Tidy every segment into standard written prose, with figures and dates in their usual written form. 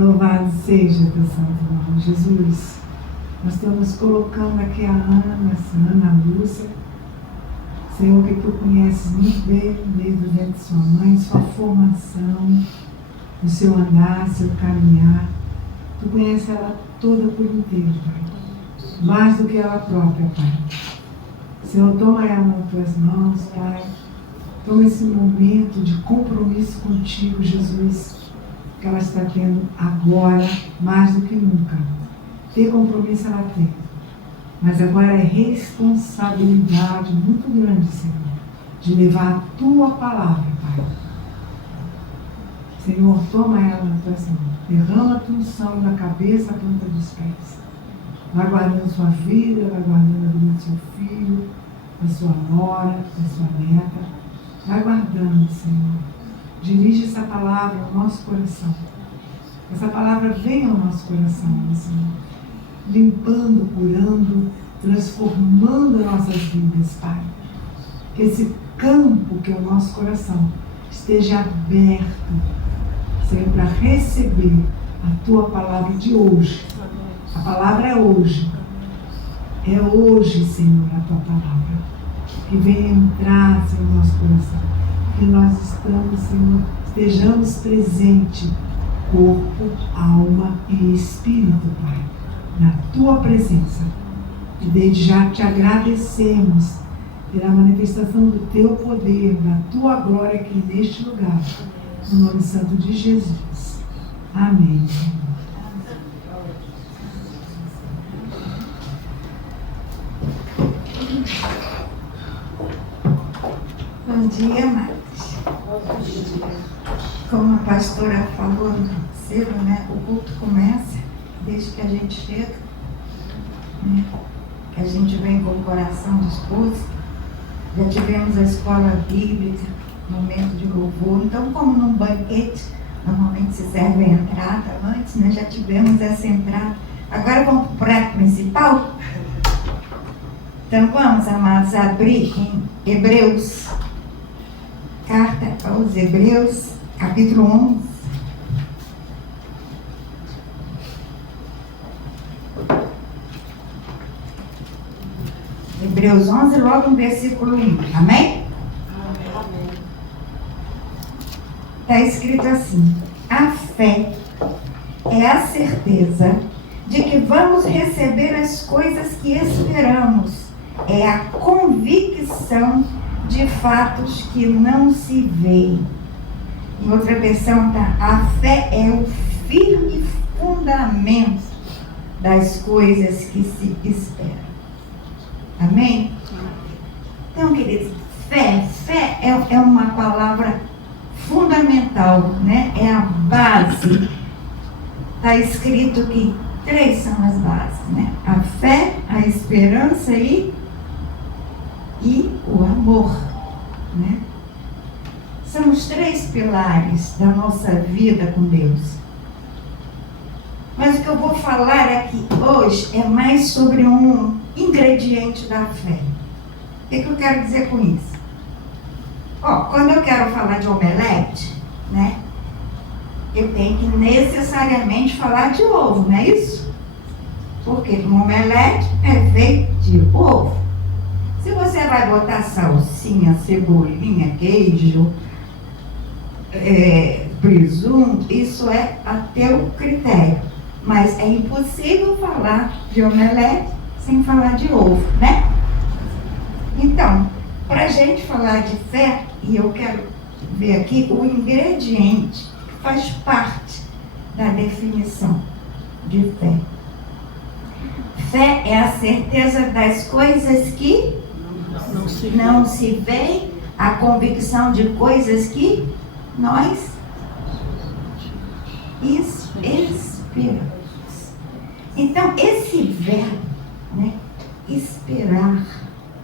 Louvado seja teu santo nome, Jesus. Nós estamos colocando aqui a Ana Lúcia, Senhor, que tu conheces muito bem, desde o dentro de sua mãe, sua formação, o seu andar, seu caminhar. Tu conheces ela toda por inteiro, Pai. Mais do que ela própria, Pai. Senhor, toma ela nas tuas mãos, Pai. Toma esse momento de compromisso contigo, Jesus, que ela está tendo agora, mais do que nunca. Ter compromisso ela tem. Mas agora é responsabilidade muito grande, Senhor, de levar a tua palavra, Pai. Senhor, toma ela nas tuas mãos. Derrama a tua unção da cabeça à planta dos pés. Vai guardando sua vida, vai guardando a vida do seu filho, da sua nora, da sua neta. Vai guardando, Senhor. Dirige essa palavra ao nosso coração. Essa palavra vem ao nosso coração, Senhor. Limpando, curando, transformando as nossas vidas, Pai. Que esse campo que é o nosso coração esteja aberto, Senhor, para receber a tua palavra de hoje. A palavra é hoje. É hoje, Senhor, a tua palavra. Que venha entrar, Senhor, no nosso coração. Que nós Senhor, estejamos presentes, corpo, alma e espírito, Pai, na tua presença. E desde já te agradecemos pela manifestação do teu poder, da tua glória aqui neste lugar. No nome santo de Jesus. Amém. Bom dia, Marcos. Como a pastora falou cedo, né? O culto começa desde que a gente chega, né? Que a gente vem com o coração disposto. Já tivemos a escola bíblica, momento de louvor. Então, como num banquete, normalmente se serve a entrada antes, né? Já tivemos essa entrada. Agora vamos para o prato principal? Então vamos, amados, abrir em Hebreus, carta aos Hebreus, capítulo 11. Hebreus 11, logo no versículo 1. Amém? Está escrito assim: a fé é a certeza de que vamos receber as coisas que esperamos. É a convicção de fatos que não se veem. Em outra versão está: a fé é o firme fundamento das coisas que se esperam. Amém? Então, queridos, fé é uma palavra fundamental, né? É a base. Está escrito que 3 são as bases, né? A fé, a esperança e o amor, né? São os 3 pilares da nossa vida com Deus. Mas o que eu vou falar aqui hoje é mais sobre um ingrediente da fé. O que eu quero dizer com isso? Quando eu quero falar de omelete, né? Eu tenho que necessariamente falar de ovo, não é isso? Porque um omelete é feito de ovo. Se você vai botar salsinha, cebolinha, queijo, presunto, isso é a teu critério. Mas é impossível falar de omelete sem falar de ovo, né? Então, para a gente falar de fé, e eu quero ver aqui o ingrediente que faz parte da definição de fé. Fé é a certeza das coisas que não se veem, a convicção de coisas que nós esperamos. Então, esse verbo, né, esperar,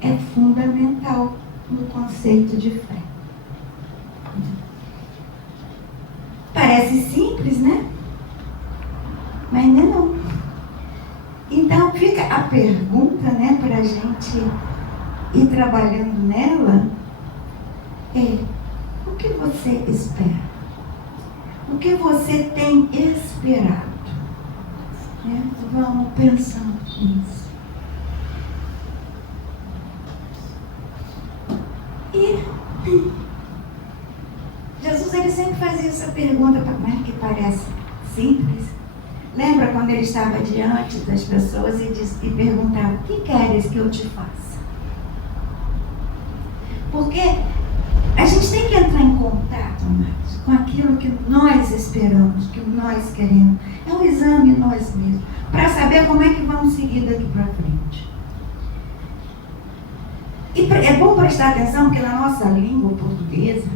é fundamental no conceito de fé. Parece simples, né? Mas não. Então, fica a pergunta, né, para a gente ir trabalhando nela, o que você espera? O que você tem esperado? Vamos pensando nisso. E Jesus, ele sempre fazia essa pergunta, que parece simples. Lembra quando ele estava diante das pessoas e perguntava: o que queres que eu te faça? Porque a gente tem que entrar em contato, amados, com aquilo que nós esperamos, que nós queremos. É um exame em nós mesmos, para saber como é que vamos seguir daqui para frente. E é bom prestar atenção que na nossa língua portuguesa,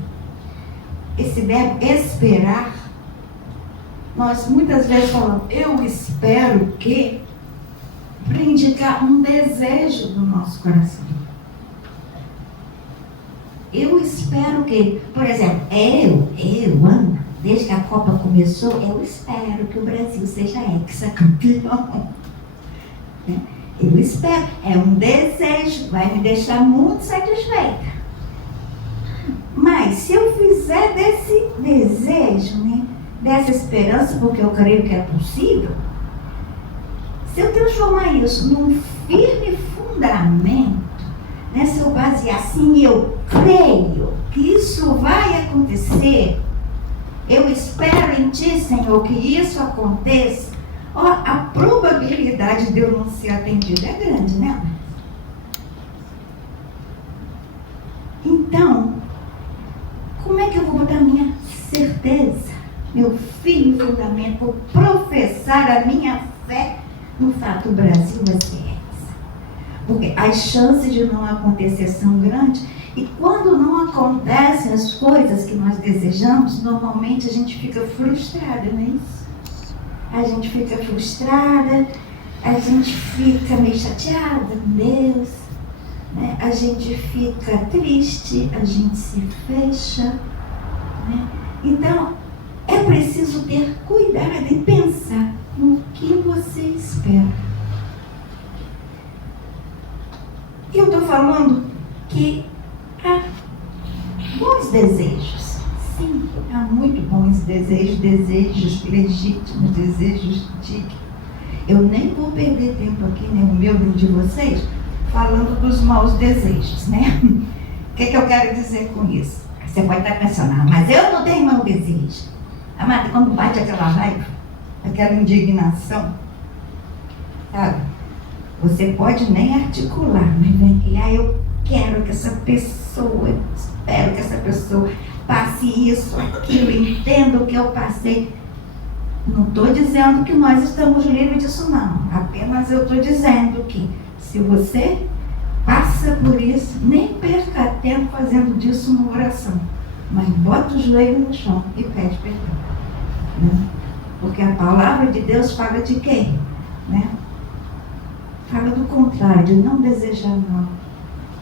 esse verbo esperar, nós muitas vezes falamos, eu espero que, para indicar um desejo do nosso coração. Eu espero que, por exemplo, Ana, desde que a Copa começou, eu espero que o Brasil seja hexacampeão. Eu espero, é um desejo, vai me deixar muito satisfeita. Mas se eu fizer desse desejo, dessa esperança, porque eu creio que é possível, se eu transformar isso num firme fundamento, se eu basear assim, eu creio que isso vai acontecer, eu espero em Ti, Senhor, que isso aconteça, a probabilidade de eu não ser atendida é grande, né? Então, como é que eu vou botar minha certeza, meu firme fundamento, vou professar a minha fé no fato do Brasil vai ser essa? Porque as chances de não acontecer são grandes, e quando não acontecem as coisas que nós desejamos, normalmente a gente fica frustrada, não é isso? A gente fica frustrada, a gente fica meio chateada com Deus, a gente fica triste, a gente se fecha. Então, é preciso ter cuidado e pensar no que você espera. Eu estou falando que há bons desejos. Sim, há muito bons desejos legítimos, desejos dignos. Eu nem vou perder tempo aqui, nem o meu nem de vocês, falando dos maus desejos, O que eu quero dizer com isso? Você pode estar pensando, mas eu não tenho mau desejo. Amada, quando bate aquela raiva, aquela indignação, sabe? Você pode nem articular, mas vem aqui, eu quero que essa pessoa, eu espero que essa pessoa passe isso, aquilo, entenda o que eu passei. Não estou dizendo que nós estamos livres disso, não. Apenas eu estou dizendo que se você passa por isso, nem perca tempo fazendo disso uma oração. Mas bota o joelho no chão e pede perdão. Porque a palavra de Deus fala de quem? Fala do contrário, de não desejar mal,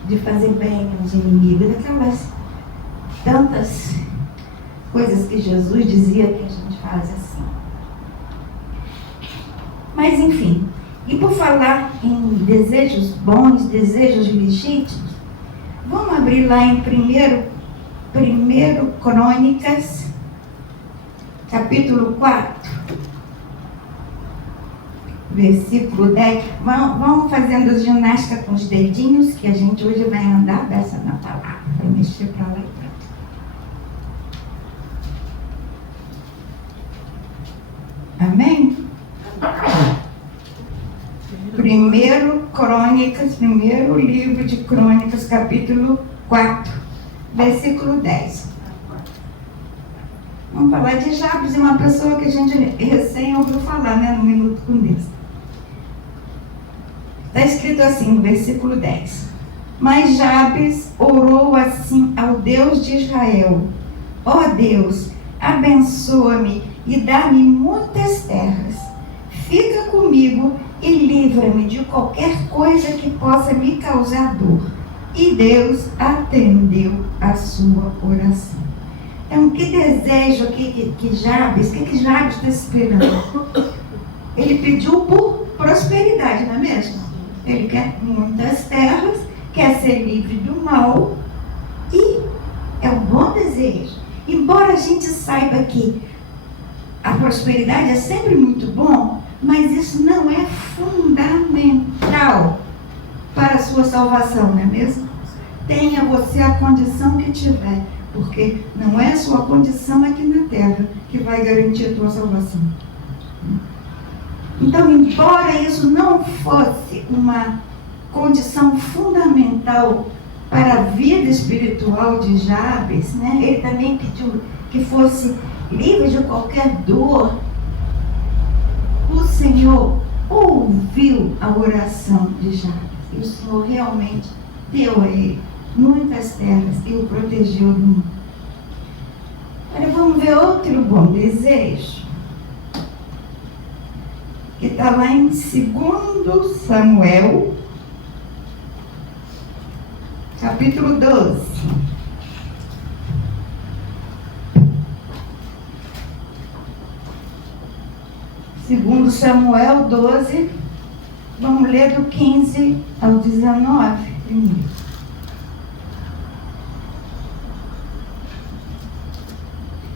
de fazer bem aos inimigos, daquelas tantas coisas que Jesus dizia que a gente faz assim. Mas enfim, e por falar em desejos bons, desejos legítimos, vamos abrir lá em 1 Crônicas, capítulo 4, versículo 10. Vamos fazendo ginástica com os dedinhos, que a gente hoje vai andar dessa na palavra, vai mexer para lá e para cá. Amém? 1 Crônicas, primeiro livro de Crônicas, capítulo 4, versículo 10. Vamos falar de Jabes, uma pessoa que a gente recém ouviu falar, no Minuto com Deus. Está escrito assim, no versículo 10. Mas Jabes orou assim ao Deus de Israel: ó Deus, abençoa-me e dá-me muitas terras. Fica comigo e livra-me de qualquer coisa que possa me causar dor. E Deus atendeu a sua oração. Então, que desejo que Jabes está esperando? Ele pediu por prosperidade, não é mesmo? Ele quer muitas terras, quer ser livre do mal, e é um bom desejo. Embora a gente saiba que a prosperidade é sempre muito bom, mas isso não é fundamental para a sua salvação, não é mesmo? Tenha você a condição que tiver, porque não é a sua condição aqui na terra que vai garantir a tua salvação. Então, embora isso não fosse uma condição fundamental para a vida espiritual de Jabes, né? Ele também pediu que fosse livre de qualquer dor. O Senhor ouviu a oração de Jabes e o Senhor realmente deu a ele muitas terras e o protegeu do mundo. Agora vamos ver outro bom desejo, que está lá em 2 Samuel, capítulo 12. Segundo Samuel 12, vamos ler do 15 ao 19 primeiro.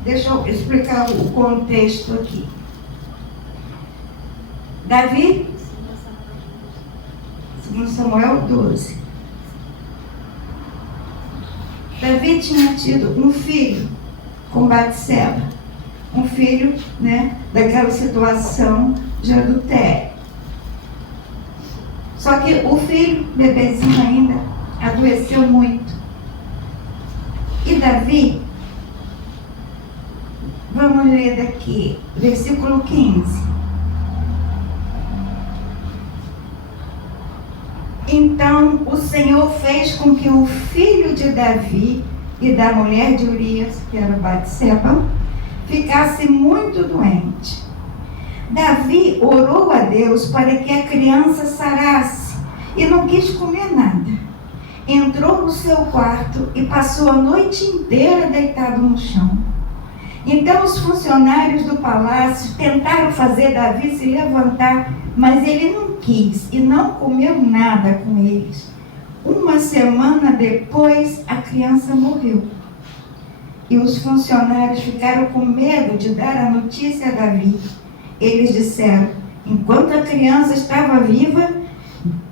Deixa eu explicar o contexto aqui. Davi, 2 Samuel 12. Davi tinha tido um filho com Batseba, um filho, né, daquela situação de adultério. Só que o filho, bebezinho ainda, adoeceu muito. E Davi, vamos ler daqui, versículo 15. Então o Senhor fez com que o filho de Davi e da mulher de Urias, que era Batseba, ficasse muito doente. Davi orou a Deus para que a criança sarasse e não quis comer nada. Entrou no seu quarto e passou a noite inteira deitado no chão. Então os funcionários do palácio tentaram fazer Davi se levantar, mas ele não quis e não comeu nada com eles. Uma semana depois, a criança morreu. E os funcionários ficaram com medo de dar a notícia a Davi. Eles disseram: enquanto a criança estava viva,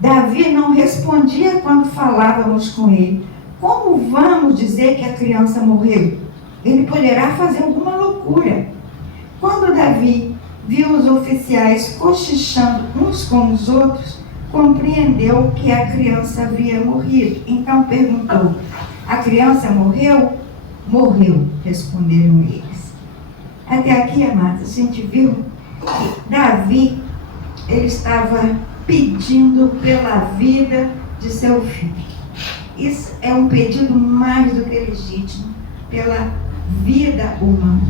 Davi não respondia quando falávamos com ele. Como vamos dizer que a criança morreu? Ele poderá fazer alguma loucura. Quando Davi viu os oficiais cochichando uns com os outros, compreendeu que a criança havia morrido. Então perguntou: a criança morreu? Morreu, responderam eles. Até aqui, amados, a gente viu que Davi, ele estava pedindo pela vida de seu filho. Isso é um pedido mais do que legítimo, pela vida humana.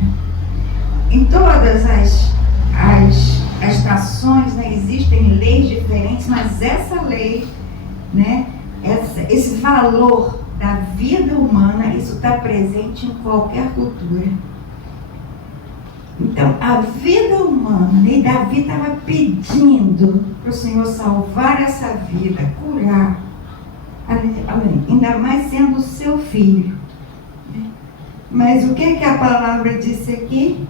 Em todas as nações, né, existem leis diferentes, mas essa lei, né, esse valor da vida humana, isso está presente em qualquer cultura. Então, a vida humana, e Davi estava pedindo para o Senhor salvar essa vida, curar, ainda mais sendo seu filho. Mas o que a palavra disse aqui?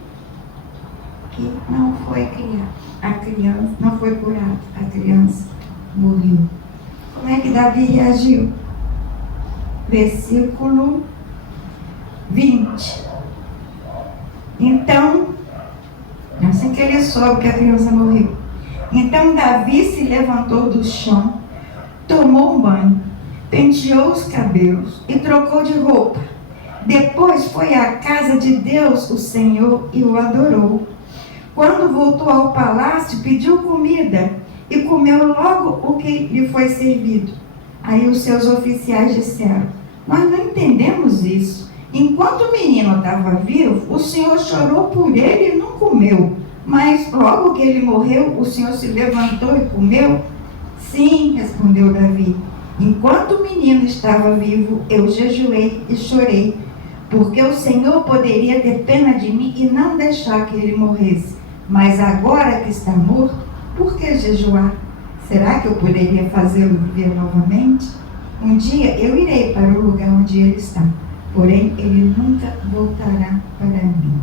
Que não foi criado. A criança não foi curada, a criança morreu. Como é que Davi reagiu? Versículo 20. Então, assim que ele soube que a criança morreu. Então Davi se levantou do chão, tomou um banho, penteou os cabelos e trocou de roupa. Depois foi à casa de Deus, o Senhor, e o adorou. Quando voltou ao palácio, pediu comida e comeu logo o que lhe foi servido. Aí os seus oficiais disseram: nós não entendemos isso. Enquanto o menino estava vivo, o Senhor chorou por ele e não comeu. Mas logo que ele morreu, o Senhor se levantou e comeu? Sim, respondeu Davi. Enquanto o menino estava vivo, eu jejuei e chorei, porque o Senhor poderia ter pena de mim e não deixar que ele morresse. Mas agora que está morto, por que jejuar? Será que eu poderia fazê-lo viver novamente? Um dia eu irei para o lugar onde ele está, porém ele nunca voltará para mim.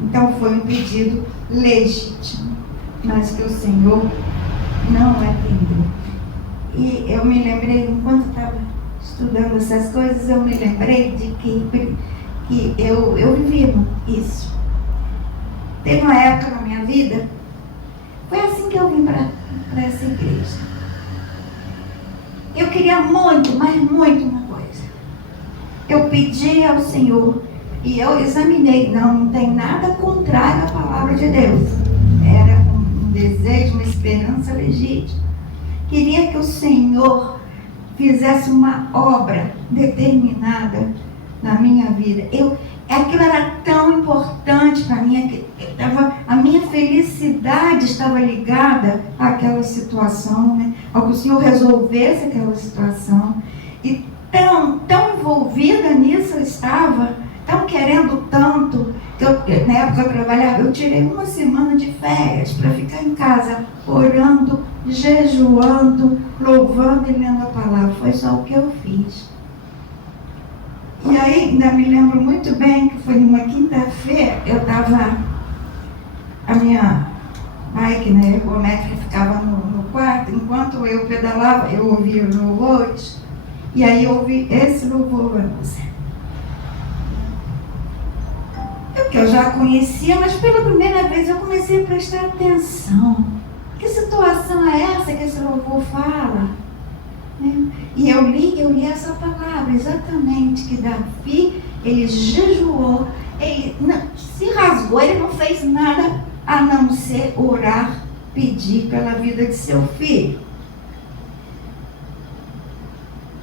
Então foi um pedido legítimo, mas que o Senhor não atendeu. E eu me lembrei, enquanto estava estudando essas coisas, eu me lembrei de que eu vivi isso. Teve uma época na minha vida, foi assim que eu vim para essa igreja. Eu queria muito, mas muito uma coisa. Eu pedi ao Senhor e eu examinei, não tem nada contrário à palavra de Deus. Era um desejo, uma esperança legítima. Queria que o Senhor fizesse uma obra determinada na minha vida. Aquilo era tão importante para mim, a minha felicidade estava ligada àquela situação, né? Ao que o Senhor resolvesse aquela situação. E tão envolvida nisso eu estava, tão querendo tanto, que na época eu trabalhava, eu tirei uma semana de férias para ficar em casa, orando, jejuando, louvando e lendo a palavra. Foi só o que eu fiz. E aí, ainda me lembro muito bem que foi numa quinta-feira, eu estava, a minha bike, né, ergométrica, ficava no quarto, enquanto eu pedalava, eu ouvia os louvores, e aí eu ouvi esse louvor, que eu já conhecia, mas pela primeira vez eu comecei a prestar atenção. Que situação é essa que esse louvor fala? E eu li essa palavra exatamente, que Davi, ele jejuou, ele não, se rasgou, ele não fez nada a não ser orar, pedir pela vida de seu filho.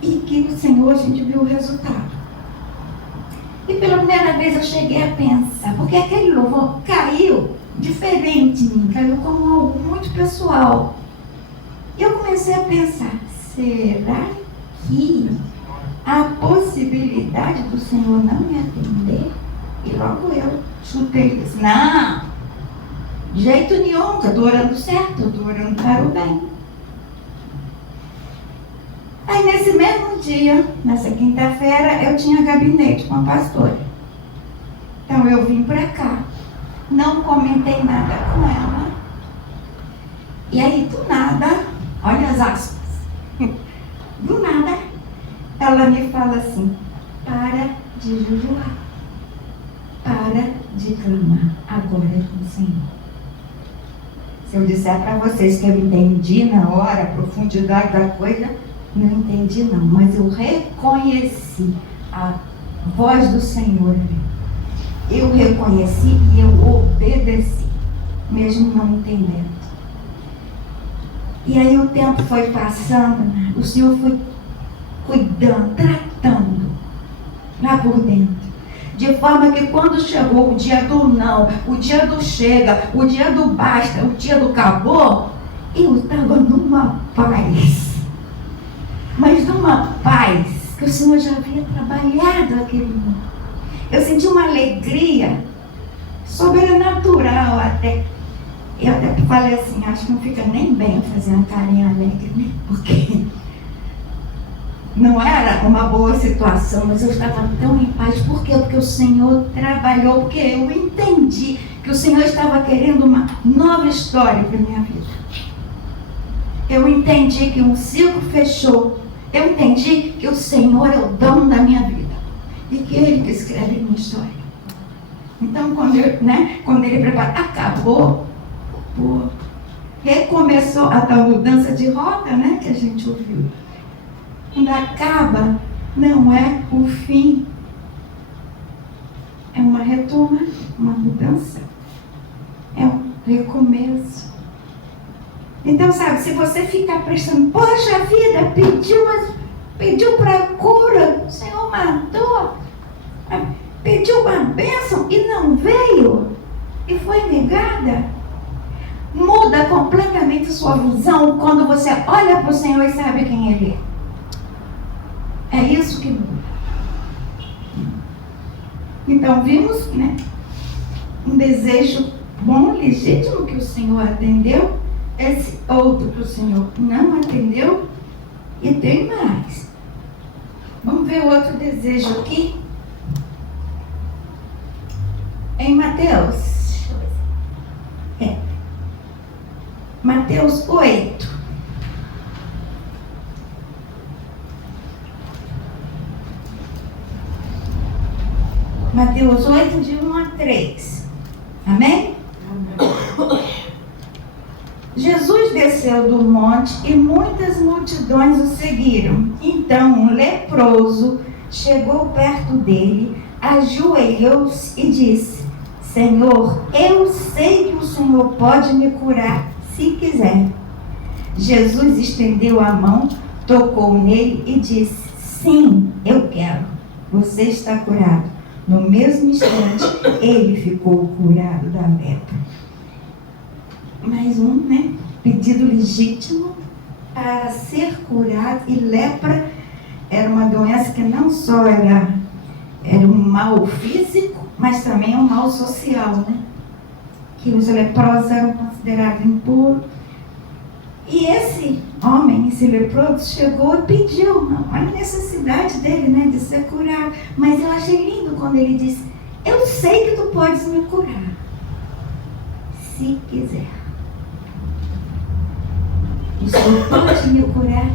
E que o Senhor, a gente viu o resultado. E pela primeira vez eu cheguei a pensar, porque aquele louvor caiu diferente em mim, caiu como algo muito pessoal. E eu comecei a pensar, será que há possibilidade do Senhor não me atender? E logo eu chutei e disse, não, de jeito nenhum, que eu estou orando certo, eu estou orando para o bem. Aí nesse mesmo dia, nessa quinta-feira, eu tinha gabinete com a pastora. Então eu vim para cá, não comentei nada com ela. E aí do nada, olha as aspas, do nada, ela me fala assim, para de jejuar, para de clamar, agora é com o Senhor. Se eu disser para vocês que eu entendi na hora a profundidade da coisa, não entendi não, mas eu reconheci a voz do Senhor. Eu reconheci e eu obedeci, mesmo não entendendo. E aí o tempo foi passando, né? O Senhor foi cuidando, tratando lá por dentro. De forma que quando chegou o dia do não, o dia do chega, o dia do basta, o dia do acabou, eu estava numa paz. Mas numa paz que o Senhor já havia trabalhado aquele mundo. Eu senti uma alegria sobrenatural até. Eu até falei assim, acho que não fica nem bem fazer uma carinha alegre, né? Porque não era uma boa situação, mas eu estava tão em paz. Por quê? Porque o Senhor trabalhou, porque eu entendi que o Senhor estava querendo uma nova história para a minha vida. Eu entendi que um ciclo fechou. Eu entendi que o Senhor é o dono da minha vida e que Ele que escreve a minha história. Então, quando Ele prepara, acabou, recomeçou a tal mudança de rota, né, que a gente ouviu. Quando acaba, não é o fim, é uma retoma, uma mudança, é um recomeço. Então, sabe, se você ficar prestando, poxa vida, pediu para cura, o Senhor mandou, pediu uma bênção e não veio, e foi negada, muda completamente sua visão quando você olha para o Senhor e sabe quem Ele é. É isso que muda. Então, vimos, né, um desejo bom, legítimo, que o Senhor atendeu. Esse outro que o Senhor não atendeu, e tem mais. Vamos ver o outro desejo aqui. em Mateus. Mateus 8. Mateus 8, de 1 a 3. Amém? Jesus desceu do monte e muitas multidões o seguiram. Então um leproso chegou perto dele, ajoelhou-se e disse: Senhor, eu sei que o Senhor pode me curar se quiser. Jesus estendeu a mão, tocou nele e disse: Sim, eu quero. Você está curado. No mesmo instante, ele ficou curado da lepra. Mais um, pedido legítimo para ser curado. E lepra era uma doença que não só era um mal físico, mas também um mal social, que os leprosos eram considerados impuros. E esse homem, esse leproso, chegou e pediu a necessidade dele, de ser curado. Mas eu achei lindo quando ele disse: eu sei que tu podes me curar, se quiser. O Senhor pode me curar,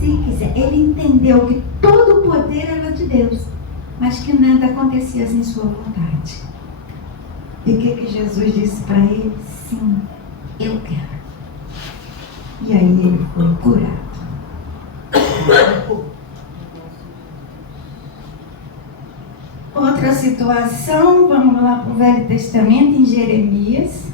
se quiser. Ele entendeu que todo o poder era de Deus, mas que nada acontecia sem sua vontade. E o que Jesus disse para ele? Sim, eu quero. E aí ele foi curado. Outra situação, vamos lá para o Velho Testamento, em Jeremias.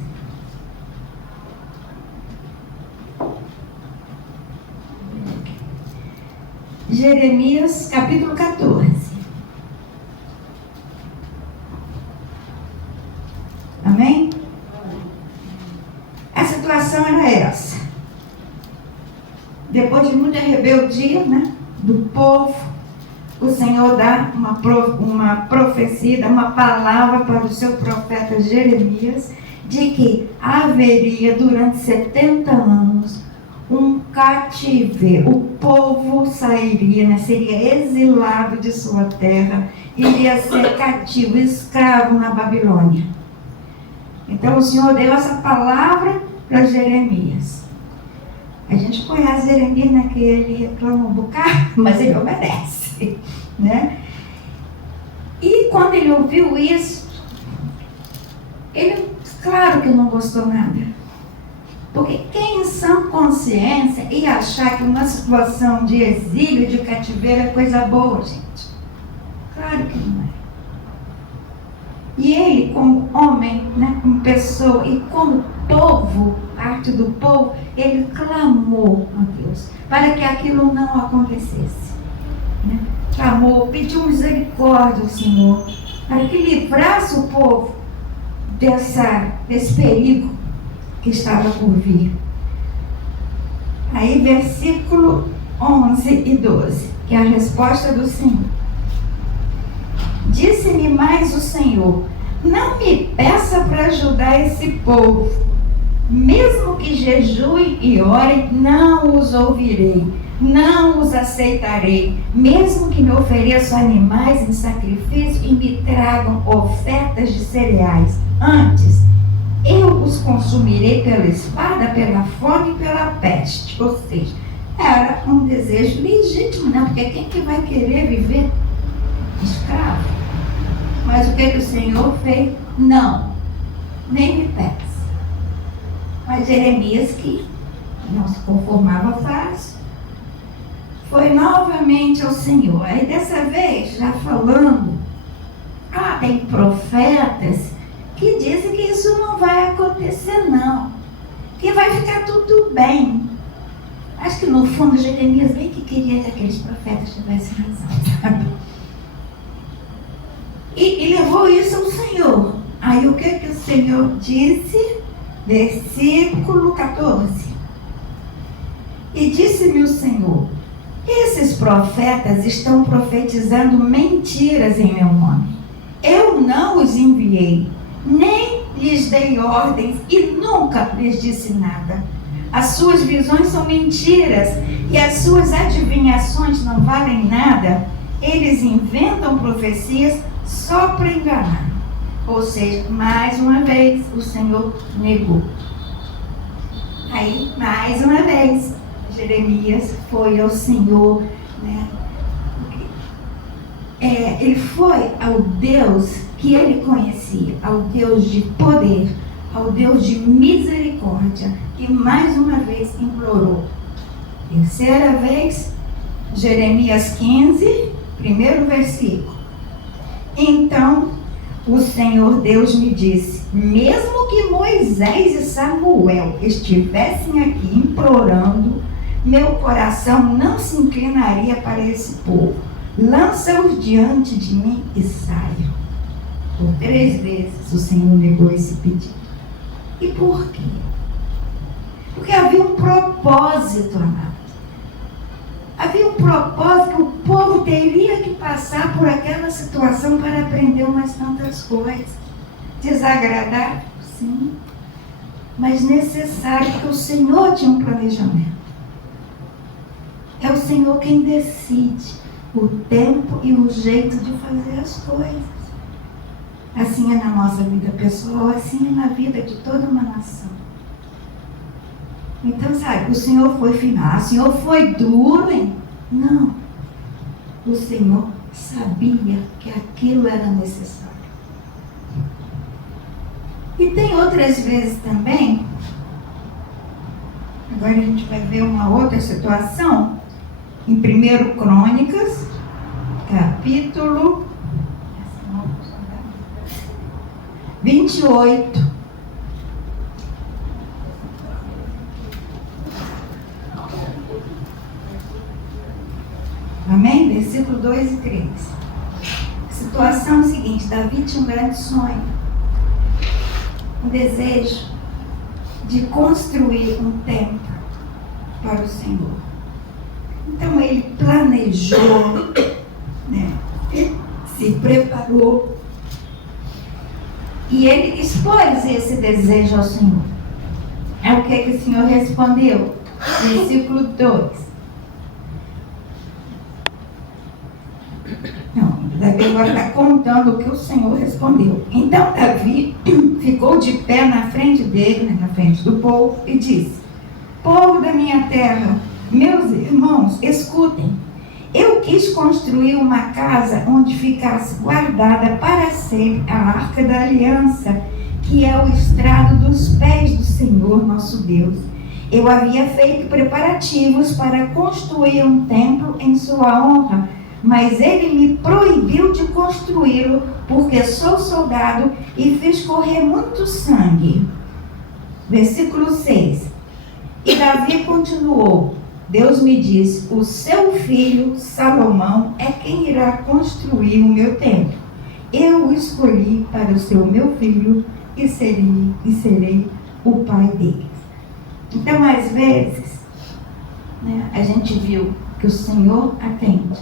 Jeremias, capítulo 14. Amém? A situação era essa. Depois de muita rebeldia, do povo, o Senhor dá uma profecia, dá uma palavra para o seu profeta Jeremias, de que haveria durante 70 anos um cativeiro. O povo sairia, seria exilado de sua terra, iria ser cativo, escravo na Babilônia. Então o Senhor deu essa palavra para Jeremias. A gente conhece Jeremias, que ele reclama um bocado, mas ele obedece, E quando ele ouviu isso, ele, claro que não gostou nada. Porque quem em sã consciência ia achar que uma situação de exílio, de cativeiro, é coisa boa, gente? Claro que não é. E ele, como homem, como pessoa e como povo, parte do povo, ele clamou a Deus para que aquilo não acontecesse. Clamou, pediu misericórdia ao Senhor, para que livrasse o povo desse perigo que estava por vir. Aí, versículo 11 e 12, que é a resposta do Senhor. Disse-me mais o Senhor: não me peça para ajudar esse povo. Mesmo que jejuem e orem, não os ouvirei, não os aceitarei. Mesmo que me ofereçam animais em sacrifício e me tragam ofertas de cereais, antes eu os consumirei pela espada, pela fome e pela peste. Ou seja, era um desejo legítimo, porque quem que vai querer viver escravo? Mas o que o Senhor fez? Não, nem me peça. Mas Jeremias, que não se conformava fácil, foi novamente ao Senhor. Aí dessa vez, já falando, tem profetas que dizem que isso não vai acontecer não, que vai ficar tudo bem. Acho que no fundo Jeremias bem que queria que aqueles profetas tivessem razão, sabe? E levou isso ao Senhor. Aí o que o Senhor disse? Versículo 14. E disse-me o Senhor: esses profetas estão profetizando mentiras em meu nome. Eu não os enviei, nem lhes dei ordens e nunca lhes disse nada. As suas visões são mentiras e as suas adivinhações não valem nada. Eles inventam profecias só para enganar. Ou seja, mais uma vez o Senhor negou. Aí, mais uma vez, Jeremias foi ao Senhor, né? Ele foi ao Deus que ele conhecia, ao Deus de poder, ao Deus de misericórdia, e mais uma vez implorou. Terceira vez, Jeremias 15, primeiro versículo. Então, o Senhor Deus me disse: mesmo que Moisés e Samuel estivessem aqui implorando, meu coração não se inclinaria para esse povo. Lança-os diante de mim e saia. Por 3 vezes o Senhor negou esse pedido. E por quê? Porque havia um propósito, amado. Havia um propósito que o povo teria que passar por aquela situação para aprender umas tantas coisas. Desagradável, sim, mas necessário, porque o Senhor tinha um planejamento. É o Senhor quem decide o tempo e o jeito de fazer as coisas. Assim é na nossa vida pessoal, assim é na vida de toda uma nação. Então, sabe, o Senhor foi final, o Senhor foi duro, hein? Não. O Senhor sabia que aquilo era necessário. E tem outras vezes também, agora a gente vai ver uma outra situação, em 1 Crônicas, capítulo 28. Amém? Versículo 2 e 3. A situação é a seguinte: Davi tinha um grande sonho, um desejo de construir um templo para o Senhor. Então ele planejou, né? Se preparou e ele expôs esse desejo ao Senhor. É o que o Senhor respondeu? Versículo 2. Não, Davi agora está contando o que o Senhor respondeu. Então Davi ficou de pé na frente dele, né, na frente do povo, e disse: povo da minha terra, meus irmãos, escutem. Eu quis construir uma casa onde ficasse guardada para sempre a Arca da Aliança, que é o estrado dos pés do Senhor nosso Deus. Eu havia feito preparativos para construir um templo em sua honra, mas ele me proibiu de construí-lo, porque sou soldado e fiz correr muito sangue. Versículo 6. E Davi continuou: Deus me disse: o seu filho Salomão é quem irá construir o meu templo. Eu o escolhi para ser o meu filho e serei o pai dele. Então, às vezes, né, a gente viu que o Senhor atende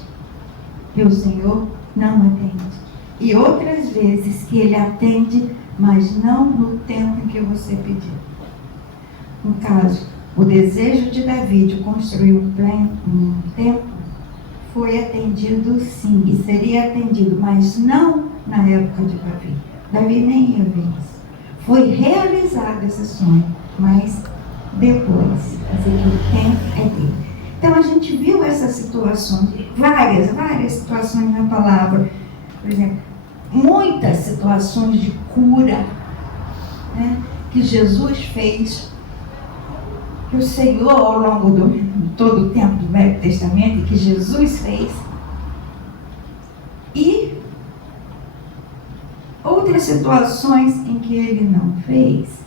e o Senhor não atende. E outras vezes que ele atende, mas não no tempo em que você pediu. No caso, o desejo de Davi de construir um templo foi atendido sim, e seria atendido, mas não na época de Davi. Davi nem ia ver isso. Foi realizado esse sonho, mas depois, assim, que o tempo é dele. Então a gente viu essas situações, várias situações na palavra. Por exemplo, muitas situações de cura, né, que Jesus fez, que o Senhor, ao longo de todo o tempo do Velho Testamento, que Jesus fez, e outras situações em que ele não fez.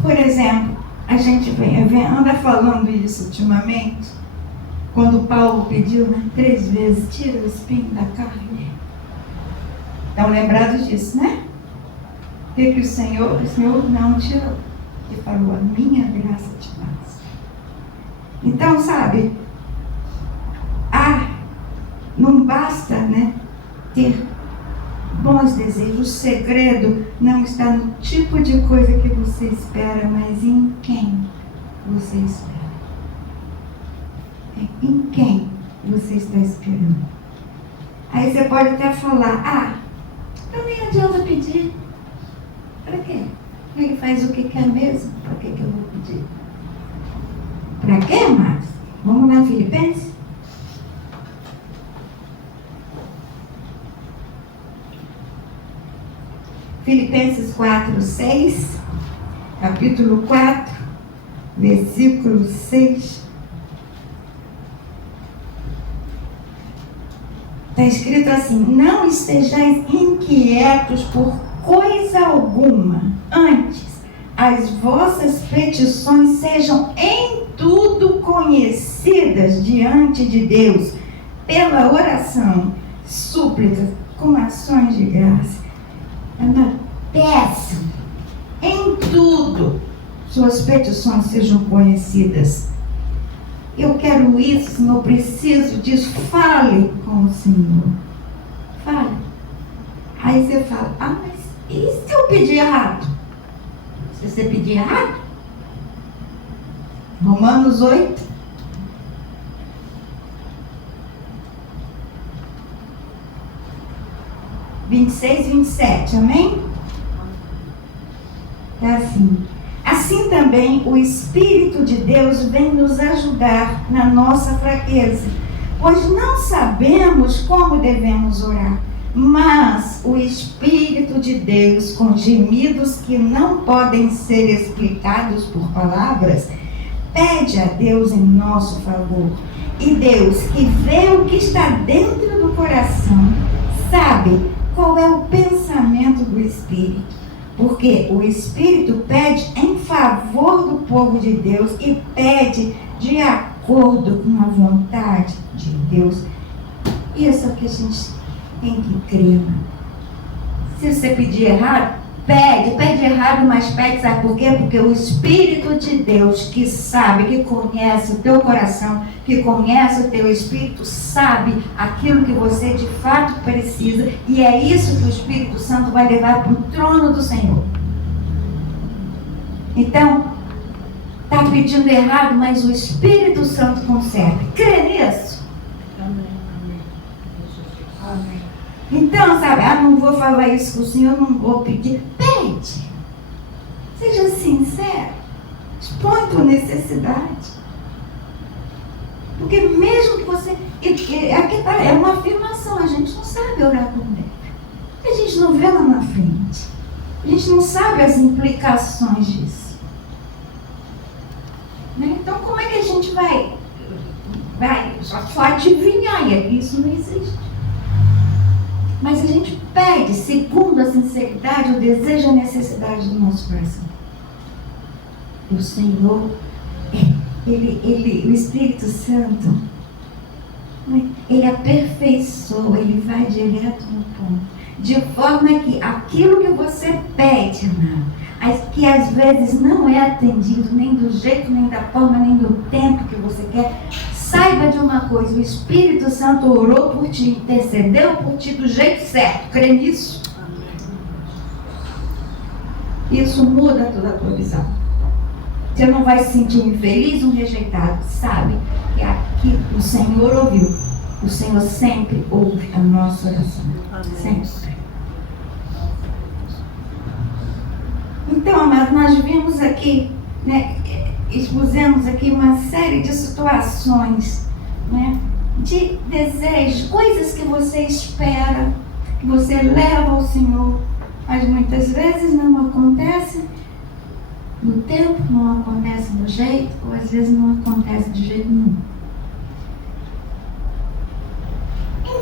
Por exemplo, a gente anda falando isso ultimamente, quando Paulo pediu, né, 3 vezes: tira o espinho da carne. Estão lembrados disso, né? O que o Senhor não tirou. Ele falou: a minha graça te basta. Então, sabe, não basta, né, ter bons desejos. O segredo não está no tipo de coisa que você espera, mas em quem você espera. Em quem você está esperando. Aí você pode até falar, então nem adianta pedir. Para quê? Ele faz o que quer mesmo. Para que eu vou pedir? Para quê, Marcos? Vamos lá, Filipenses? Filipenses 4:6, capítulo 4, versículo 6. Está escrito assim: não estejais inquietos por coisa alguma, antes as vossas petições sejam em tudo conhecidas diante de Deus, pela oração, súplicas, com ações de graça. Peçam em tudo, suas petições sejam conhecidas. Eu quero isso, não preciso disso. Fale com o Senhor. Fale. Aí você fala, mas e se eu pedir errado? Se você pedir errado? Romanos 8. (26 e 27), amém? É assim. Assim também o Espírito de Deus vem nos ajudar na nossa fraqueza, pois não sabemos como devemos orar, mas o Espírito de Deus, com gemidos que não podem ser explicados por palavras, pede a Deus em nosso favor. E Deus, que vê o que está dentro do coração, sabe qual é o pensamento do Espírito. Porque o Espírito pede em favor do povo de Deus e pede de acordo com a vontade de Deus. Isso é o que a gente tem que crer. Se você pedir errado, pede errado, mas pede, sabe por quê? Porque o Espírito de Deus, que sabe, que conhece o teu coração, que conhece o teu espírito, sabe aquilo que você de fato precisa, e é isso que o Espírito Santo vai levar para o trono do Senhor. Então, está pedindo errado, mas o Espírito Santo consegue. Crê nisso? Amém. Amém. Então, sabe, não vou falar isso com o Senhor, não vou pedir. Pede. Seja sincero. Expõe tua necessidade. Porque mesmo que você... Aqui tá, é uma afirmação, a gente não sabe orar como deve. A gente não vê lá na frente. A gente não sabe as implicações disso. Né? Então, como é que a gente vai só adivinhar? E isso não existe. Mas a gente pede, segundo a sinceridade, o desejo e a necessidade do nosso coração. O Senhor, o Espírito Santo, ele aperfeiçoa, ele vai direto no ponto. De forma que aquilo que você pede, que às vezes não é atendido, nem do jeito, nem da forma, nem do tempo que você quer, saiba de uma coisa: o Espírito Santo orou por ti, intercedeu por ti do jeito certo. Crê nisso? Isso muda toda a tua visão. Você não vai se sentir infeliz ou rejeitado. Sabe que aqui o Senhor ouviu. O Senhor sempre ouve a nossa oração. Sempre. Então, amados, nós vimos aqui, expusemos aqui uma série de situações, de desejos, coisas que você espera, que você leva ao Senhor, mas muitas vezes não acontece no tempo, não acontece no jeito, ou às vezes não acontece de jeito nenhum.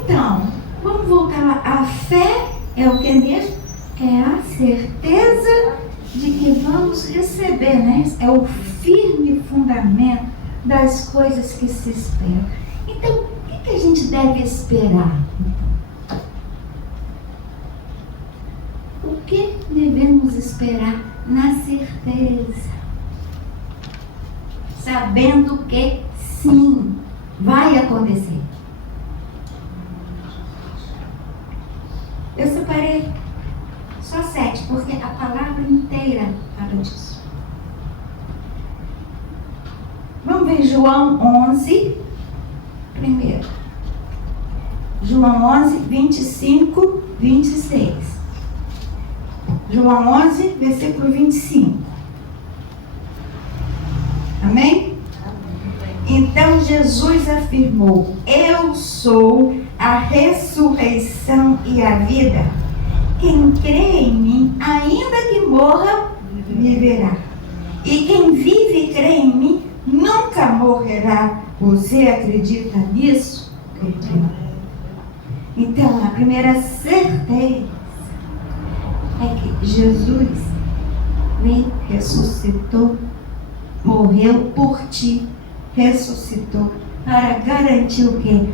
Então, vamos voltar lá. A fé é o que mesmo? É a certeza de que vamos receber, É o firme fundamento das coisas que se esperam. Então, o que a gente deve esperar? O que devemos esperar na certeza? Sabendo que sim, vai acontecer. Eu separei só 7, porque a palavra inteira fala disso. Vamos ver João 11, primeiro. João 11, 25, 26. João 11, versículo 25. Amém? Então Jesus afirmou: eu sou a ressurreição e a vida. Quem crê em mim, ainda que morra, viverá. E quem vive e crê em mim, nunca morrerá. Você acredita nisso? Então, a primeira certeza é que Jesus me ressuscitou, morreu por ti, ressuscitou para garantir o quê?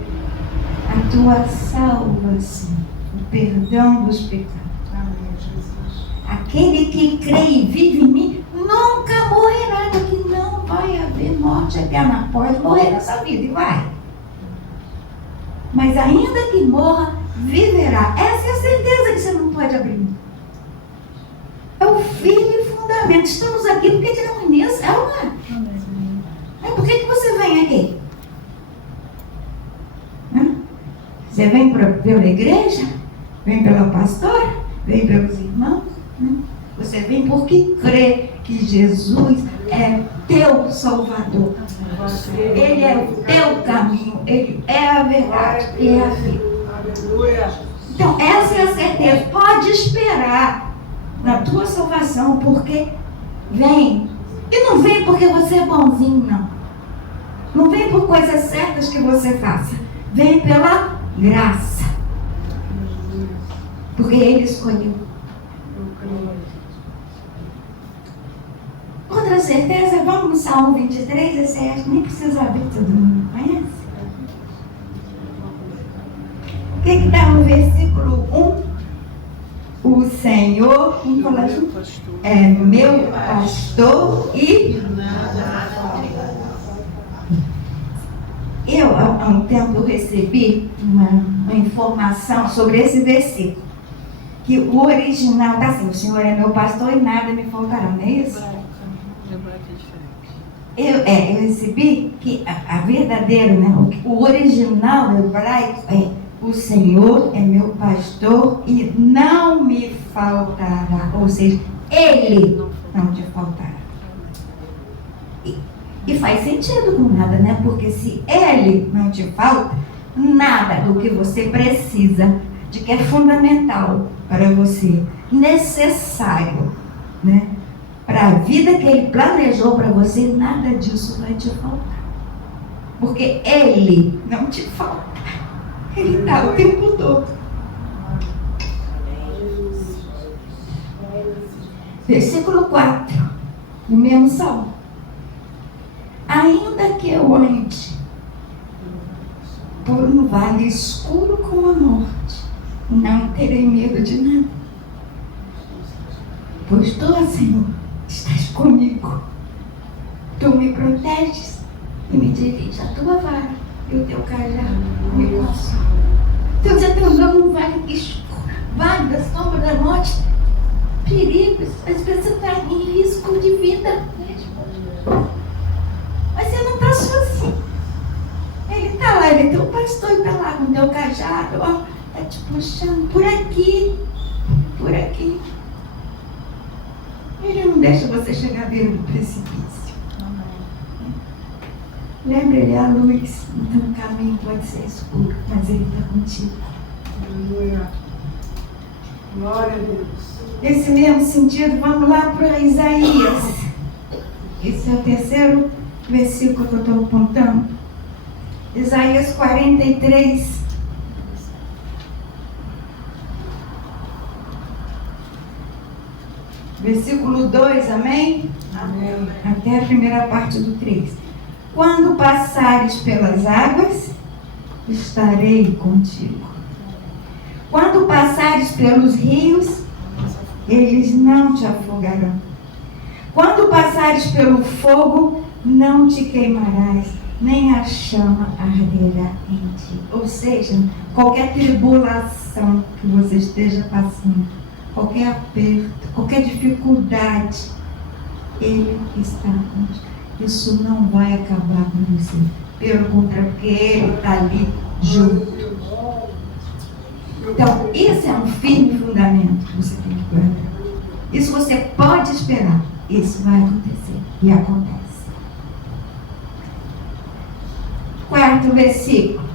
A tua salvação, o perdão dos pecados. Amém, Jesus. Aquele que crê e vive em mim nunca morrerá, porque não vai haver morte eterna. Pode morrer nessa vida e vai. Mas ainda que morra, viverá. Essa é a certeza que você não pode abrir. É o firme fundamento. Estamos aqui porque cremos nisso. É ou não é? Mas por que você vem aqui? Você vem pela igreja? Vem pelo pastor? Vem pelos irmãos? Você vem porque crê que Jesus é teu Salvador. Ele é o teu caminho. Ele é a verdade e é a vida. Então, essa é a certeza. Pode esperar na tua salvação, porque vem. E não vem porque você é bonzinho, não. Não vem por coisas certas que você faça. Vem pela graça. Porque Ele escolheu. Outra certeza, vamos no Salmo 23, esse aí nem precisa abrir, todo mundo conhece. O que está no versículo 1? O Senhor, vamos falar junto, é meu pastor e eu, há um tempo, recebi uma informação sobre esse versículo. Que o original está assim: o Senhor é meu pastor e nada me faltará, não é isso? Eu recebi que a verdadeira, né, o original hebraico é: o Senhor é meu pastor e não me faltará. Ou seja, Ele não te faltará. E faz sentido com nada, né? Porque se Ele não te falta, nada do que você precisa, de que é fundamental para você, necessário, né? Para a vida que Ele planejou para você, nada disso vai te faltar. Porque Ele não te falta. Ele está o tempo todo. Versículo 4, no mesmo salmo. Ainda que eu ande por um vale escuro como a morte, não terei medo de nada. Pois tu, Senhor, estás comigo. Tu me proteges e me diriges. A tua vara e o teu cajado me consolam. Então você está andando num vale escuro, vale da sombra da morte, perigos, às vezes você está em risco de vida mesmo. Mas você não está sozinho. Ele está lá, ele é teu pastor, está lá com o teu cajado, ó, está te puxando por aqui, por aqui. Ele não deixa você chegar à beira do precipício. Lembra, ele é a luz, então o caminho pode ser escuro, mas ele está contigo. Aleluia. Glória a Deus. Nesse mesmo sentido, vamos lá para Isaías. Esse é o terceiro versículo que eu estou apontando. Isaías 43. Versículo 2, amém? Amém. Até a primeira parte do 3. Quando passares pelas águas, estarei contigo. Quando passares pelos rios, eles não te afogarão. Quando passares pelo fogo, não te queimarás, nem a chama arderá em ti. Ou seja, qualquer tribulação que você esteja passando, qualquer aperto, qualquer dificuldade, Ele está contigo. Isso não vai acabar com você. Pelo contrário, porque Ele está ali junto. Isso é um firme fundamento que você tem que guardar. Isso você pode esperar. Isso vai acontecer. E acontece. Quarto versículo.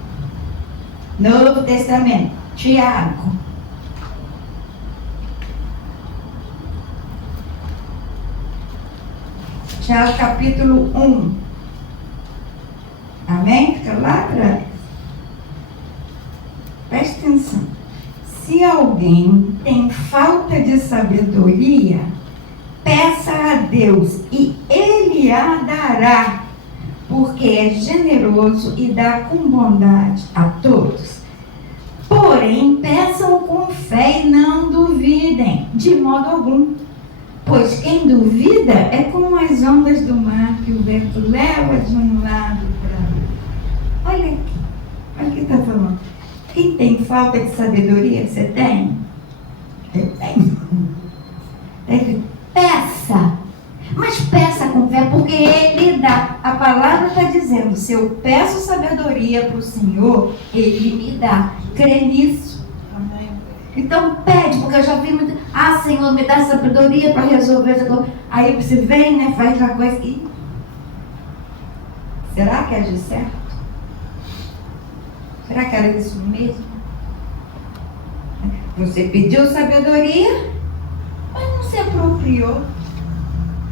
Novo Testamento. Tiago. Tiago capítulo 1. Amém? Fica lá atrás. Preste atenção. Se alguém tem falta de sabedoria, peça a Deus e Ele a dará, porque é generoso e dá com bondade a todos. Porém, peçam com fé e não duvidem, de modo algum. Pois quem duvida é como as ondas do mar que o vento leva de um lado para o outro. Olha aqui, olha o que está falando. Quem tem falta de sabedoria, você tem? Eu tenho. Peça, mas peça com fé, porque Ele dá. A palavra está dizendo, se eu peço sabedoria para o Senhor, Ele me dá. Crê nisso. Amém. Então pede, porque eu já vi muito. Senhor, me dá sabedoria para resolver essa coisa. Aí você vem, né, faz aquela coisa e... Será que é de certo? Será que era isso mesmo? Você pediu sabedoria, mas não se apropriou.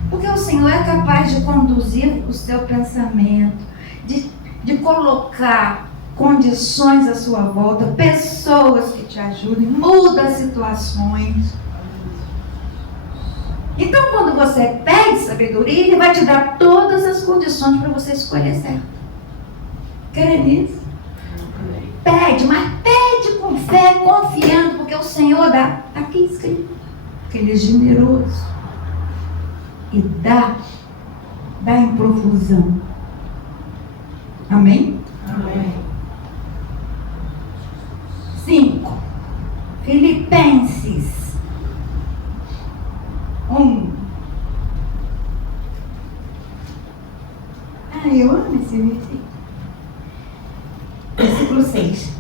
Porque o Senhor é capaz de conduzir o seu pensamento, de colocar condições à sua volta, pessoas que te ajudem, muda situações. Então, quando você pede sabedoria, Ele vai te dar todas as condições para você escolher certo. Crê nisso? Pede, mas pede com fé, confiando, porque o Senhor dá. Está aqui escrito. Porque Ele é generoso. E dá em profusão. Amém? Amém. 5. Filipenses 1. Eu amo esse versículo. Versículo 6.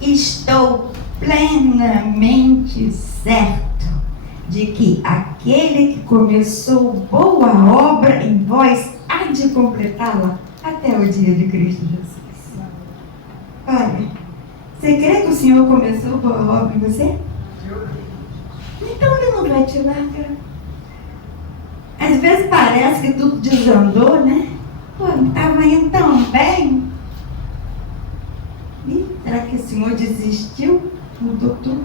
Estou plenamente certo de que aquele que começou boa obra em vós há de completá-la até o dia de Cristo Jesus. Olha, você crê que o Senhor começou boa obra em você? Então Ele não vai te largar. Às vezes parece que tudo desandou, né? Estava indo tão bem. E será que o Senhor desistiu? Mudou tudo.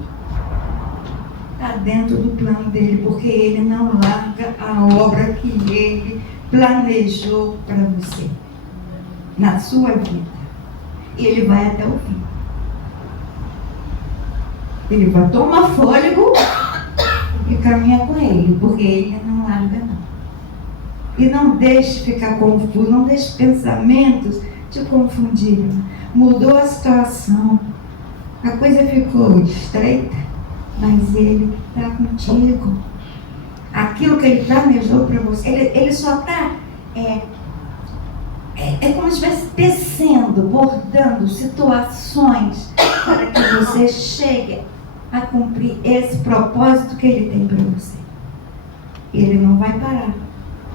Está dentro do plano dele, porque Ele não larga a obra que Ele planejou para você, na sua vida. Ele vai até o fim. Ele vai tomar fôlego e caminha com Ele, porque Ele não larga não. E não deixe ficar confuso, não deixe pensamentos te confundirem. Mudou a situação, a coisa ficou estreita, mas Ele está contigo. Aquilo que Ele planejou para você, Ele só está como se estivesse tecendo, bordando situações para que você chegue a cumprir esse propósito que Ele tem para você. Ele não vai parar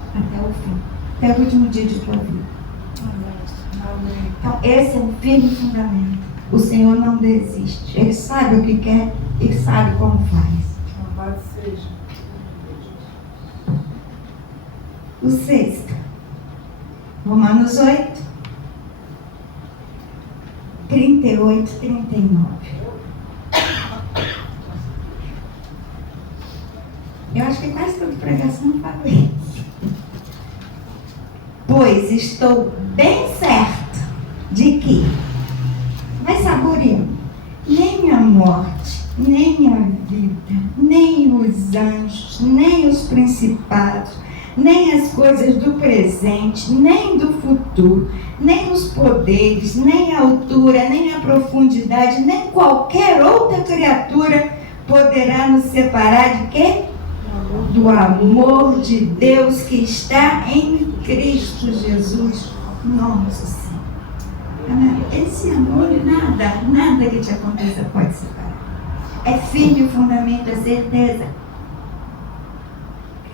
até o fim, até o último dia de tua vida. Então, esse é um firme fundamento. O Senhor não desiste. Ele sabe o que quer e sabe como faz. Louvado seja. O 6. Romanos 8, 38, 39. Eu acho que quase toda pregação fala isso. Pois estou bem certo de que, vai saboreando, nem a morte, nem a vida, nem os anjos, nem os principados, nem as coisas do presente, nem do futuro, nem os poderes, nem a altura, nem a profundidade, nem qualquer outra criatura poderá nos separar de quê? Do amor de Deus que está em Cristo Jesus, nosso Senhor. Esse amor, nada que te aconteça pode separar. É firme o fundamento, é certeza.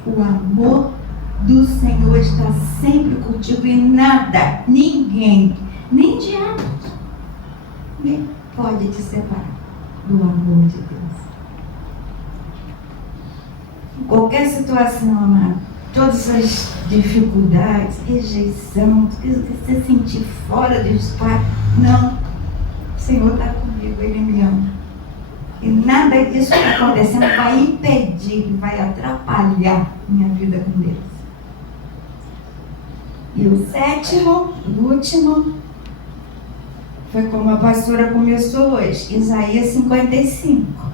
O amor do Senhor está sempre contigo e nada, ninguém, nem diabo, nem pode te separar do amor de Deus. Em qualquer situação, amado, todas as dificuldades, rejeição, você sentir fora de espaço, não, o Senhor está comigo, Ele me ama. E nada disso que está acontecendo vai impedir, vai atrapalhar minha vida com Deus. E o sétimo, o último, foi como a pastora começou hoje, Isaías 55.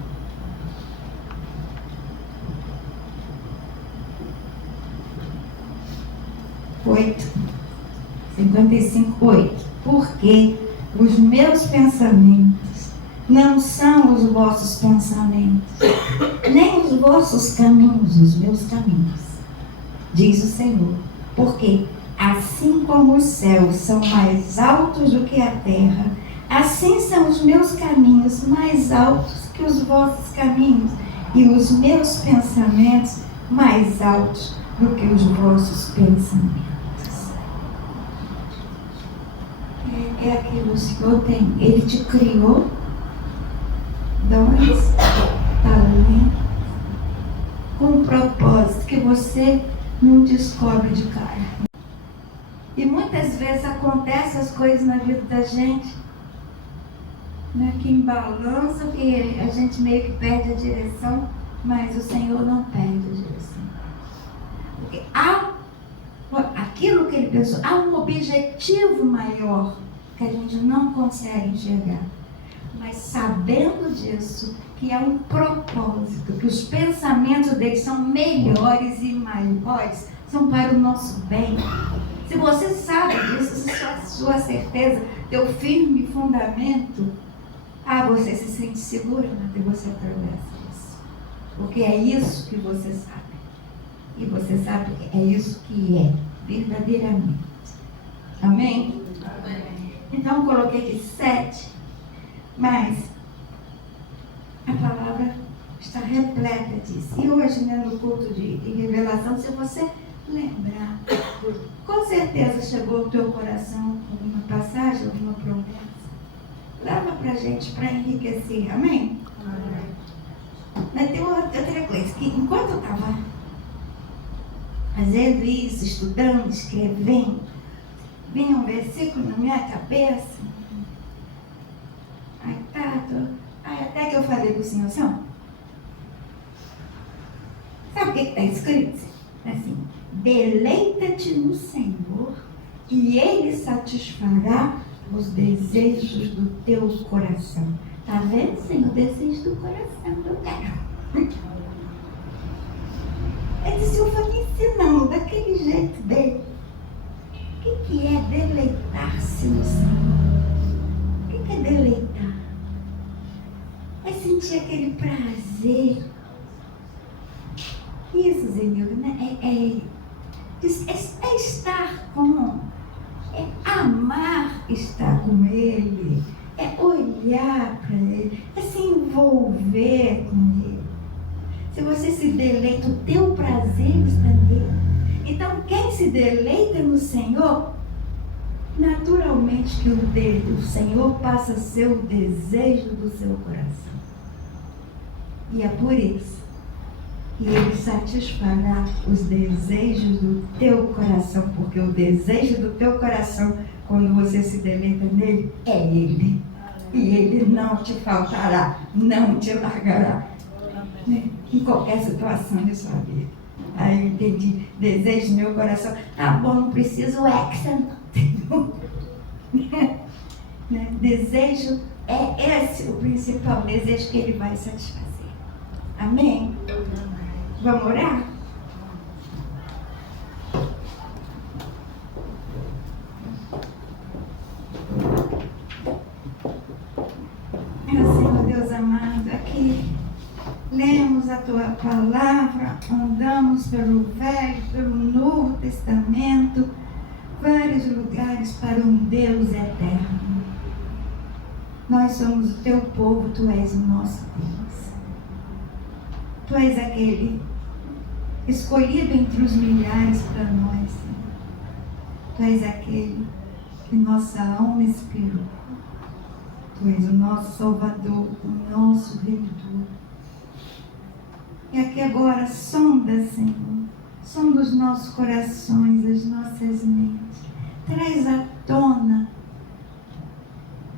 55:8. Porque os meus pensamentos não são os vossos pensamentos, nem os vossos caminhos, os meus caminhos, diz o Senhor. Porque assim como os céus são mais altos do que a terra, assim são os meus caminhos mais altos que os vossos caminhos, e os meus pensamentos mais altos do que os vossos pensamentos. É aquilo que o Senhor tem. Ele te criou dons, talentos, com um propósito que você não descobre de cara. E muitas vezes acontecem as coisas na vida da gente, né, que embalança, que a gente meio que perde a direção, mas o Senhor não perde a direção. Porque há aquilo que Ele pensou, há um objetivo maior que a gente não consegue enxergar. Mas sabendo disso, que há um propósito, que os pensamentos dele são melhores e maiores, são para o nosso bem. Se você sabe disso, se sua certeza, teu firme fundamento, você se sente seguro, e você atravessa isso. Porque é isso que você sabe. E você sabe que é isso que é, verdadeiramente. Amém? Então eu coloquei aqui 7, mas a palavra está repleta disso. E hoje, né, no culto de revelação, se você lembrar, com certeza chegou ao teu coração alguma passagem, alguma promessa. Leva pra gente para enriquecer, amém? Mas tem outra coisa, que enquanto eu estava fazendo isso, estudando, escrevendo, vinha um versículo na minha cabeça. Até que eu falei com o Senhor, Senhor, sabe o que está escrito? Assim, deleita-te no Senhor e Ele satisfará os desejos do teu coração. Está vendo, Senhor? O desejo do coração do cara. Ele disse, eu vou me ensinando daquele jeito dele. O que é deleitar-se no Senhor? O que é deleitar? É sentir aquele prazer. Isso, Zenildo, né? É estar com, é amar estar com Ele, é olhar para Ele, é se envolver com Ele. Se você se deleita, o teu prazer está nele. Então, quem se deleita no Senhor, naturalmente que o Senhor passa a ser o desejo do seu coração. E é por isso que Ele satisfará os desejos do teu coração, porque o desejo do teu coração, quando você se deleita nele, é Ele. E Ele não te faltará, não te largará. Né? Em qualquer situação de sua vida. Aí eu entendi, desejo no meu coração, tá bom, não preciso não. Né? Desejo é esse o principal desejo que Ele vai satisfazer. Amém? Vamos orar? Meu Senhor Deus amado, aqui lemos a Tua palavra, andamos pelo Velho, pelo Novo Testamento, vários lugares para um Deus eterno. Nós somos o Teu povo, Tu és o nosso Deus. Tu és aquele escolhido entre os milhares para nós, Senhor. Tu és aquele que nossa alma esperou. Tu és o nosso Salvador, o nosso Redentor. E aqui agora, sonda, Senhor. Sonda os nossos corações, as nossas mentes. Traz à tona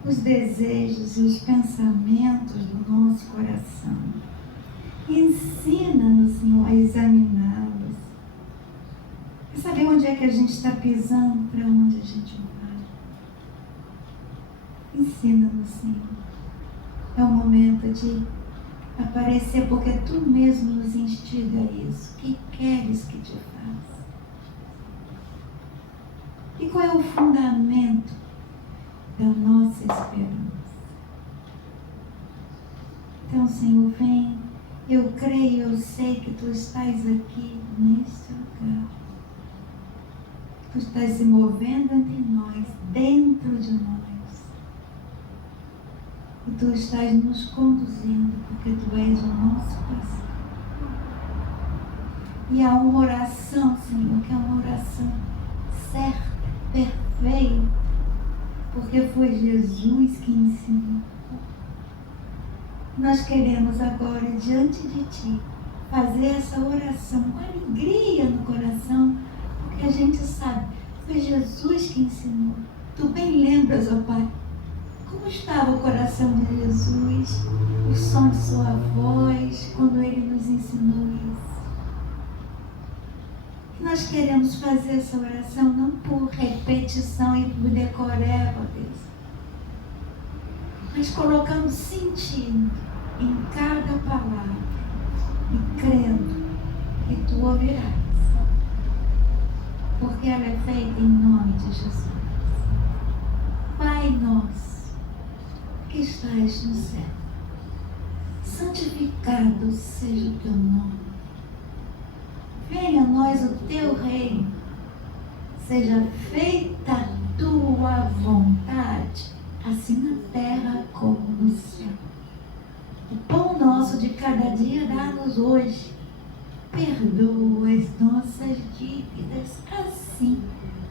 os desejos e os pensamentos do nosso coração. Ensina-nos, Senhor, a examiná-los. E saber onde é que a gente está pisando, para onde a gente vai. Ensina-nos, Senhor. É o momento de aparecer, porque Tu mesmo nos instiga a isso. O que queres que te faça? E qual é o fundamento da nossa esperança? Então, Senhor, vem. Eu creio, eu sei que Tu estás aqui neste lugar. Tu estás se movendo entre nós, dentro de nós. E Tu estás nos conduzindo, porque Tu és o nosso pastor. E há uma oração, Senhor, que é uma oração certa, perfeita, porque foi Jesus que ensinou. Nós queremos agora, diante de Ti, fazer essa oração com alegria no coração, porque a gente sabe, foi Jesus que ensinou. Tu bem lembras, ó Pai, como estava o coração de Jesus, o som de Sua voz, quando Ele nos ensinou isso. Nós queremos fazer essa oração não por repetição e por decoreba, Deus, mas colocando sentido em cada palavra e crendo que Tu ouvirás, porque ela é feita em nome de Jesus. Pai nosso, que estás no céu, santificado seja o Teu nome. Venha a nós o Teu reino, seja feita a Tua vontade, assim na terra como no céu. O pão nosso de cada dia dá-nos hoje. Perdoa as nossas dívidas, assim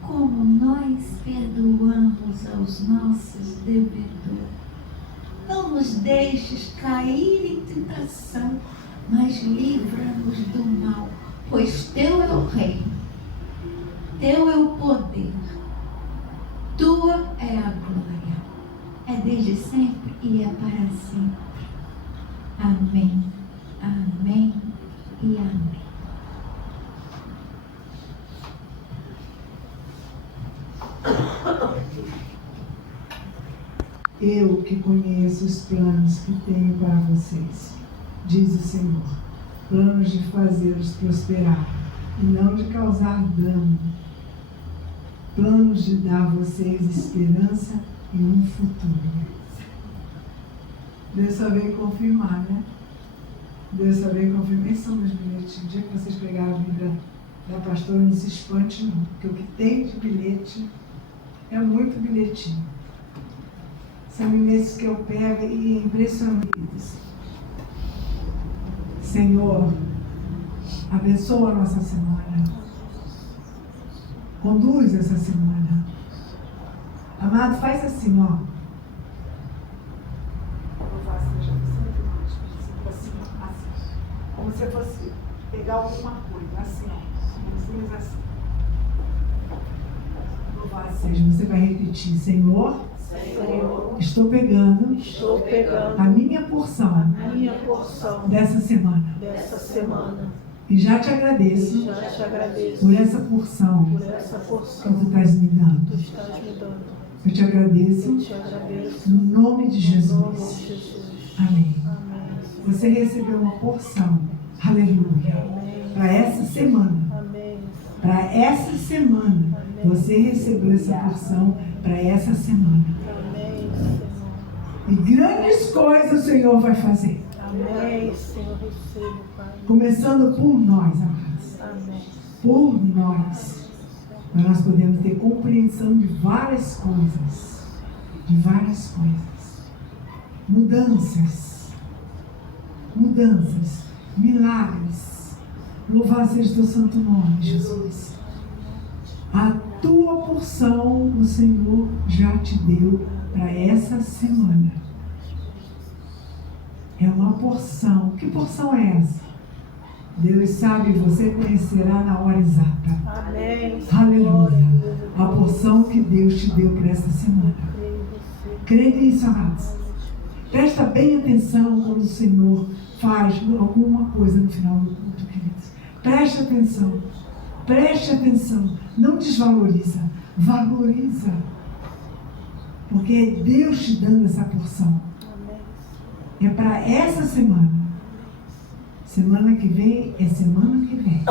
como nós perdoamos aos nossos devedores. Não nos deixes cair em tentação, mas livra-nos do mal, pois Teu é o reino, Teu é o poder, Tua é a glória, é desde sempre e é para sempre. Amém, amém e amém. Eu que conheço os planos que tenho para vocês, diz o Senhor, planos de fazê-los prosperar e não de causar dano, planos de dar a vocês esperança e um futuro. Deus só veio confirmar, né? Deus só veio confirmar. Esses são meus bilhetinhos. O dia que vocês pegaram a Bíblia da pastora, não se espante não, porque o que tem de bilhete é muito bilhetinho. São bilhetes que eu pego e é impressionante. Senhor, abençoa a nossa semana. Conduz essa semana. Amado, faz assim, ó. Como se fosse pegar alguma coisa, assim, ó. Assim. Louvado seja, você vai repetir, Senhor, estou pegando a minha porção dessa semana. E já te agradeço por essa porção que tu estás me dando. Eu te agradeço no nome de Jesus. Amém. Você recebeu uma porção, aleluia, para essa semana. Para essa semana, você recebeu essa porção para essa semana. E grandes coisas o Senhor vai fazer. Amém, Senhor, recebo, Pai. Começando por nós, amados. Amém. Por nós. Para nós podermos ter compreensão de várias coisas. De várias coisas. Mudanças. milagres. Louvado seja o teu santo nome, Jesus. A tua porção o Senhor já te deu para essa semana. É uma porção. Que porção é essa? Deus sabe, você conhecerá na hora exata. Amém. Aleluia. A porção que Deus te deu para essa semana. Creia nisso, amados. Presta bem atenção quando o Senhor faz alguma coisa no final do culto, queridos. Preste atenção. Preste atenção. Não desvaloriza. Valoriza. Porque é Deus te dando essa porção. É para essa semana. Semana que vem é semana que vem.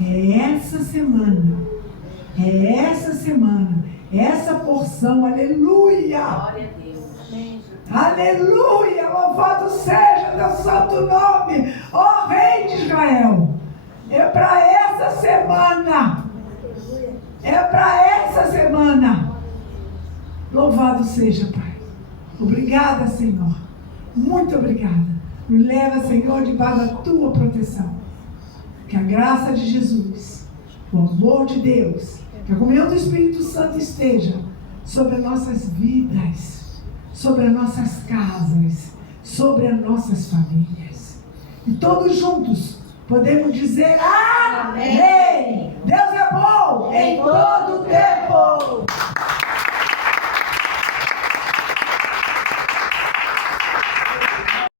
É essa semana. É essa semana. Essa porção. Aleluia. Glória a Deus. Aleluia. Louvado seja teu santo nome, ó Rei de Israel. É para essa semana. É para essa semana. Louvado seja, Pai. Obrigada, Senhor. Muito obrigada. Me leva, Senhor, debaixo da tua proteção. Que a graça de Jesus, o amor de Deus, que a comunhão do Espírito Santo esteja sobre as nossas vidas, sobre as nossas casas, sobre as nossas famílias. E todos juntos podemos dizer: